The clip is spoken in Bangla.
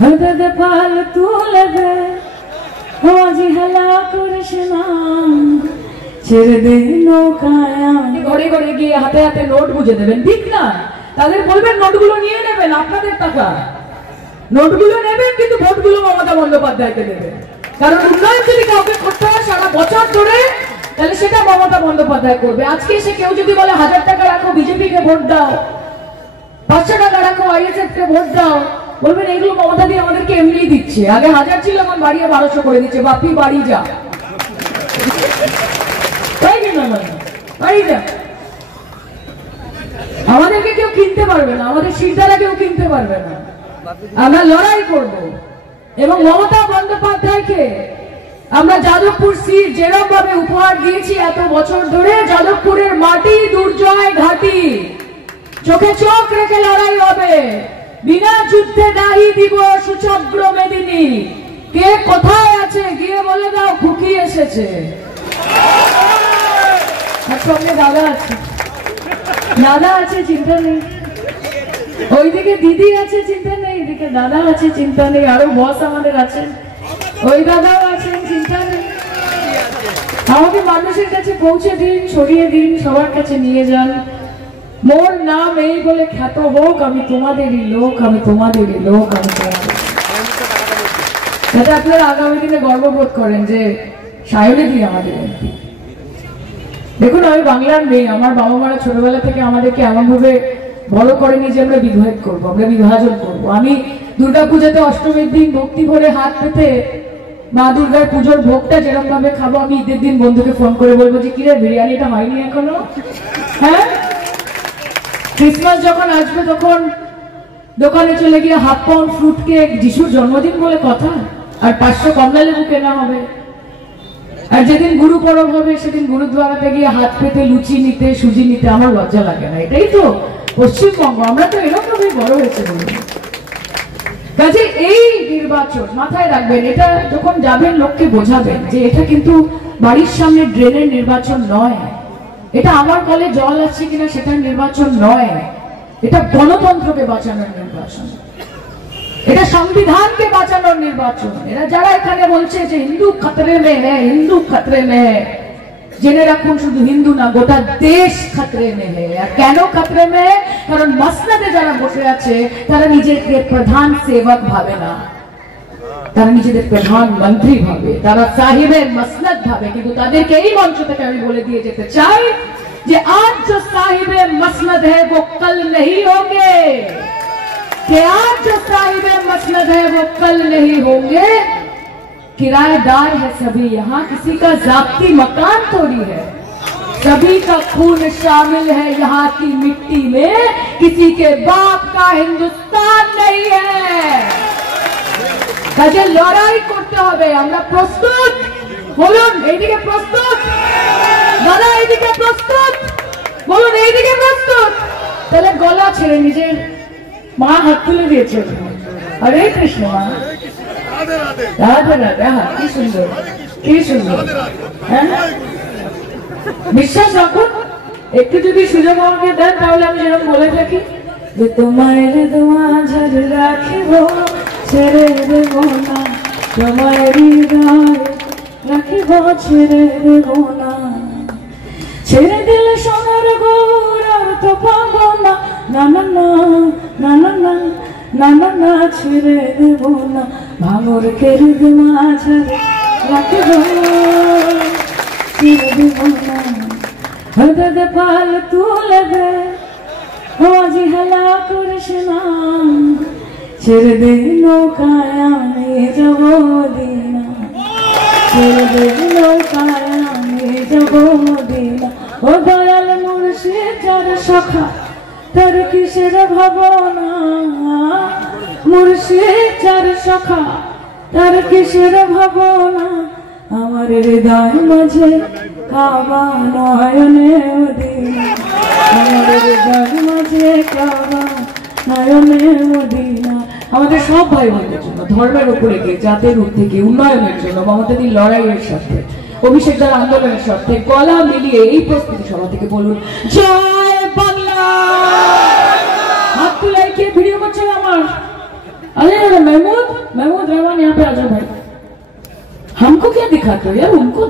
হঠাৎ পাল তুলবে আজি হেলা করিস না, ছেড়ে দে নৌকায়। ঘরে ঘরে গিয়ে হাতে হাতে নোট বুঝে দেবেন, ঠিক না? তাদের বলবেন নোটগুলো নিয়ে নেবেন, আপনাদের টাকা, নোটগুলো নেবেন, কিন্তু ভোটগুলো মমতা বন্দ্যোপাধ্যায়কে দেবেন। কারণ উন্নয়ন যদি কাউকে করতে হয় সারা বছর ধরে, তাহলে সেটা মমতা বন্দ্যোপাধ্যায় করবে। আজকে এসে কেউ যদি বলে 1000 টাকা রাখো বিজেপি কে ভোট দাও, 500 টাকা রাখো আইএসএফ কে ভোট দাও, বলবেন এগুলো মমতা দিয়ে আমাদেরকে এমনি দিচ্ছে। আগে 1000 ছিল, এখন বাড়িয়ে 1200 করে দিচ্ছে। বাপি বাড়ি যা, তাই কিনা বাড়ি যা। আমাদেরকে কেউ কিনতে পারবে না, আমাদের শিরদারা কেউ কিনতে পারবে না। আমরা লড়াই করব এবং মমতা বন্দ্যোপাধ্যায়কে আমরা যাদবপুর সিট যেরকম ভাবে উপহার দিয়েছি এত বছর ধরে, যাদবপুরের মাটি দুর্জয় ঘাটি, চোখে চোখ রেখে লড়াই হবে। বিনা যুদ্ধে দাহি দিব সুচগ্র মেদিনী। কে কোথায় আছে গিয়ে বলে দাও খুকি এসেছে। আর সঙ্গে দাদা আছে, দাদা আছে চিন্তা নেই, ওইদিকে দিদি আছে চিন্তা নেই, এদিকে দাদা আছে চিন্তা নেই, আরো বস আমাদের আছেন, ওই দাদাও আছেন চিন্তা নেই। আমাকে মানুষের কাছে পৌঁছে দিন, ছড়িয়ে দিন, সবার কাছে নিয়ে যান। মোর নাম এই বলে খ্যাত হোক, আমি তোমাদেরই লোক, আমি তোমাদেরই লোক, আমি তোমাদের। যাতে আপনারা আগামী দিনে গর্ববোধ করেন যে সায়নেদি আমাদের এমপি। দেখুন, আমি বাংলার মেয়ে, আমার বাবা মারা ছোটবেলা থেকে আমাদেরকে এমন ভাবে বড় করেনি যে আমরা বিভেদ করবো, আমরা বিভাজন করবো। আমি দুর্গাপূজাতে অষ্টমীর দিন ভক্তি ভরে হাত পেতে মা দুর্গার পুজোর ভোগটা যেরকম ভাবে খাবো, আমি ঈদের দিন বন্ধুকে ফোন করে বলবো যে কিরে বিরিয়ানিটা হয়নি এখনো। হ্যাঁ, ক্রিসমাস যখন আসবে তখন দোকানে চলে গিয়ে হাফ পাউন্ড ফ্রুট কেক, যিশুর জন্মদিন বলে কথা, আর 500 কমলা লেবু কেনা হবে। আর যেদিন গুরু পরব হবে সেদিন গুরুদ্বারাতে গিয়ে হাত পেতে লুচি নিতে, সুজি নিতে আমার লজ্জা লাগে না। এটাই তো পশ্চিমবঙ্গ, আমরা তো এরকম ভাবে বড় হয়েছে। কাজে এই নির্বাচন মাথায় রাখবেন, এটা যখন যাবেন লোককে বোঝাবেন যে এটা কিন্তু বাড়ির সামনে ড্রেনের নির্বাচন নয়, এটা আমার কলে জল আসছে কিনা সেটার নির্বাচন নয়, এটা গণতন্ত্রকে বাঁচানোর নির্বাচন, এটা সংবিধানকে বাঁচানোর নির্বাচন। এরা যারা এখানে বলছে যে হিন্দু খতরে মে হ্যায়, হিন্দু খতরে মে হ্যায়, জেনে রাখুন শুধু হিন্দু না গোটা দেশ খতরে মে হ্যায়। আর কেন খতরে মে? কারণ মসনদে যারা বসে আছে তারা নিজেকে প্রধান সেবক ভাবে না, তারা নিজেদের প্রধানমন্ত্রী ভাবে, তারা সাহিবের মসনদ ভাবে। কিন্তু তাদেরকে এই মঞ্চ থেকে আমি বলে দিয়ে যেতে চাই যে আজ जो साहिबे मसनद है वो कल नहीं होंगे, कि आज जो साहिबे मसनद है वो कल नहीं होंगे। किराएदार है सभी यहाँ, किसी का जाती मकान थोड़ी है, सभी का खून शामिल है यहाँ की मिट्टी में, किसी के बाप का हिंदुस्तान नहीं है। কাজে লড়াই করতে হবে, আমরা প্রস্তুত। বলুন এইদিকে প্রস্তুত, দাদা এইদিকে প্রস্তুত, বলুন এইদিকে প্রস্তুত। তাহলে গলা ছেড়ে নিজের মা হাত তুলে দিয়েছে, হরে কৃষ্ণ, রাধে রাধে। হ্যাঁ, কি সুন্দর, কি সুন্দর। হ্যাঁ, বিশ্বাস রাখুন, একটু যদি সুযোগ আমাকে দেন তাহলে আমি যেরকম বলে থাকি যে তোমার দোয়া ঝাড় রাখিব, ছেড়ে দেব না তোমার হৃদয় রাখিব, ছেড়ে দেব না। ছেড়ে দিলে সোনার গৌর আর তো পাবো না, না না না না না না না না না, ছেড়ে দেব না। ভাঙর কেড়ে দোয়া ঝাড় রাখিব, ছেড়ে দেব না। হঠাৎ পাল তুলবে আজি হেলা করিস না, ছেড়ে দে নৌকায় আমি যাব মদিনা, ছেড়ে দে নৌকায় আমি যাব মদিনা। ও দয়াল মুর্শিদ যার সখা তার কিসের ভাবনা, মুর্শিদ যার সখা তার কিসের ভাবনা। আমার হৃদয় মাঝে কাবা নয়নে মদিনা, আমার হৃদয় মাঝে কাবা নয়নে মদিনা। আমাদের সব ভাই বোনদের জন্য, ধর্মের উপরে গিয়ে, জাতের ঊর্ধ্বে গিয়ে, উন্নয়নের জন্য, মমতাদির লড়াইয়ের সাথে, অভিষেক দ্বারা আন্দোলনের সাথে গলা মিলিয়ে এই প্রস্তুতি সভা থেকে বলুন জয় বাংলা। হাত তুলে কে ভিডিও করছে আমার? আরে মেহমুদ महमूद रहमान यहाँ पे आ जाओ भाई। हमको क्या दिखाते हो यार, उनको